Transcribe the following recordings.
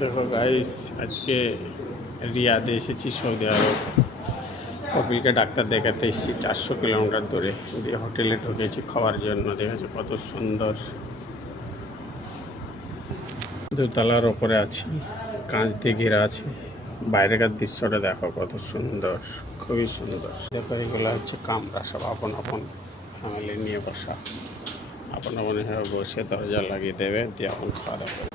দেখো গাইস, আজকে রিয়াদে এসেছি, সৌদি আরব। কপিলকে ডাক্তার দেখাতে এসেছি 400 কিলোমিটার দূরে। দিয়ে হোটেলে ঢুকেছি খাওয়ার জন্য। দেখেছি কত সুন্দর, দোতলার ওপরে আছি, কাঁচ দিয়ে ঘেরা আছে। বাইরেকার দৃশ্যটা দেখো কত সুন্দর, খুবই সুন্দর। দেখো এগুলো হচ্ছে কামরা, সব আপন আপন ফ্যামিলি নিয়ে বসা। আপন আপন হয়ে বসে দরজা লাগিয়ে দেবে, দিয়ে আপন খাওয়া দাওয়া করবে।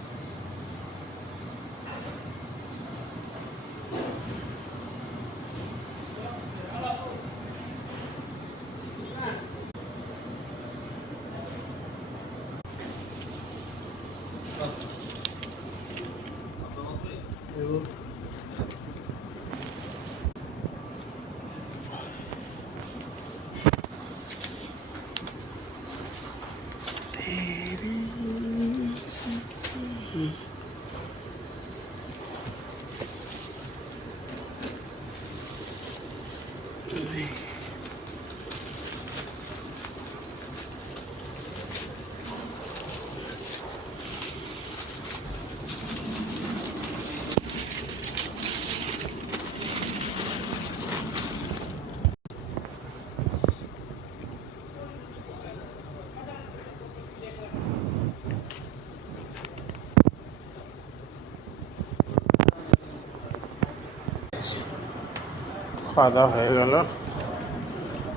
খাওয়া দাওয়া হয়ে গেল,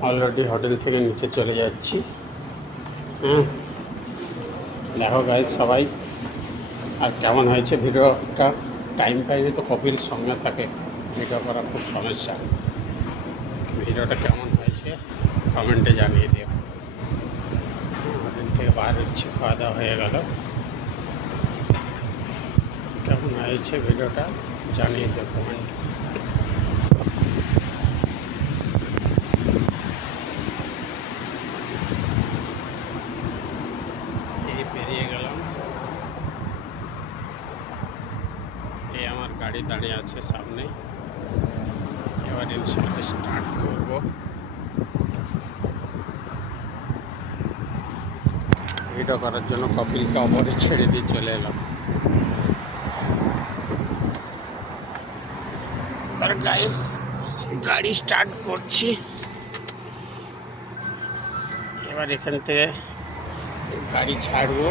অলরেডি হোটেল থেকে নিচে চলে যাচ্ছি। দেখো গাইস সবাই, আর কেমন হয়েছে ভিডিওটা। টাইম পাইনি তো, কপিল সঙ্গে থাকে, ভিডিও করা খুব সমস্যা। ভিডিওটা কেমন হয়েছে কমেন্টে জানিয়ে দিও। হোটেল থেকে বার হচ্ছে, খাওয়া দাওয়া হয়ে গেল, কেমন হয়েছে ভিডিওটা জানিয়ে দিও কমেন্টে। বেরিয়ে গেলাম, এই আমার গাড়ি দাঁড়িয়ে আছে সামনে। এবার ইনশাআল্লাহ স্টার্ট করব। ভিডিও করার জন্য কপিলকে অপরে ছেড়ে দিয়ে চলে এলাম। আর গাইস, গাড়ি স্টার্ট করছি। এবার এখান থেকে গাড়ি ছাড়বো।